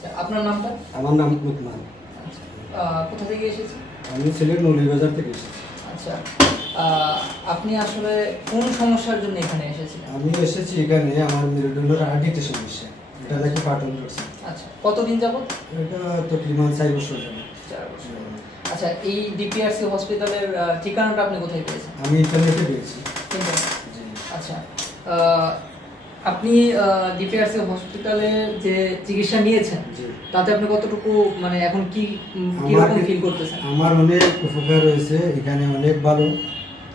আচ্ছা, আপনার নামটা? আমার নাম লুকমান আচ্ছা, কোথা থেকে এসেছেন? আমি সিলেট নলিবাজার থেকে এসেছি। আচ্ছা আপনি আসলে কোন সমস্যার জন্য এখানে এসেছিলেন? আমি এসেছি এখানে আমার মেরুদণ্ডের হাড্ডিতে সমস্যা। এটা নাকি পাটন করছে। আচ্ছা কতদিন যাবত? এটা চার বছর যাবে চার বছর। আচ্ছা এই ডিপিআরসি হসপিটালের ঠিকানাটা আপনি কোথায় পেয়েছেন? আমি ইন্টারনেটে পেয়েছি। আচ্ছা আপনি ডিপিআরসি হসপিটালে যে চিকিৎসা নিয়েছেন তাতে আপনি কতটুকু মানে এখন কি আমার কীরকম ফিল করতেছেন? আমার অনেক উপকার হয়েছে এখানে অনেক ভালো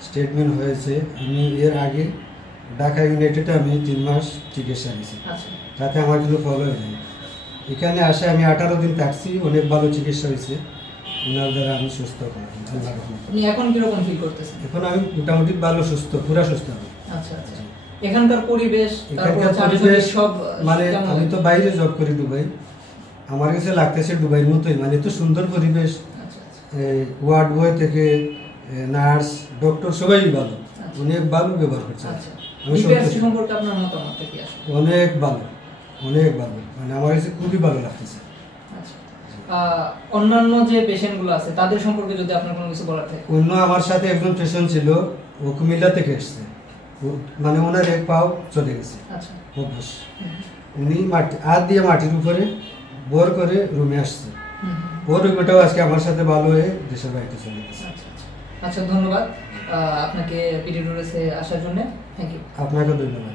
স্টেটমেন্ট হয়েছে। আমি এর আগে ঢাকা ইউনাইটেডে আমি তিন মাস চিকিৎসা নিয়েছি। আচ্ছা। যাতে আমার কোনো প্রবলেম নেই। এখানে আসে আমি আঠারো দিন থাকছি অনেক ভালো চিকিৎসা হয়েছে। ওনার দ্বারা আমি সুস্থ এখন কীরকম ফিল করতেছেন? এখন আমি মোটামুটি ভালো সুস্থ পুরা সুস্থ। আচ্ছা আচ্ছা। এখানকার পরিবেশ তারপর এখানকার পরিবেশ সব মানে আমি তো বাইরে জব করি দুবাই। আমার কাছে লাগতেছে দুবাইয়ের মতোই মানে এত সুন্দর পরিবেশ। আচ্ছা আচ্ছা। ওয়ার্ড বয় থেকে নার্স ডক্টর সবাই ভালো। আচ্ছা। অনেক ভালো ব্যবহার করছে। আচ্ছা। অনেক ভালো অনেক ভালো। মানে আমার কাছে খুবই ভালো লাগতেছে। আচ্ছা। অন্যান্য যে পেশেন্টগুলো আছে তাদের সম্পর্কে যদি আপনার কোনো কিছু বলার থাকে। অন্য আমার সাথে একজন পেশেন্ট ছিল ও কুমিল্লা থেকে এসছে। মানে ওনার এক পাও চলে গেছে। আচ্ছা। অভ্যাস। উনি মাটি হাত দিয়ে মাটির উপরে বোর করে রুমে আসছে। ওর রুমেটাও আজকে আমার সাথে ভালো হয়ে দেশের বাড়িতে চলে গেছে। আচ্ছা আচ্ছা। আচ্ছা ধন্যবাদ আপনাকে পিডি আসার জন্য। থ্যাংক ইউ আপনাকে ধন্যবাদ।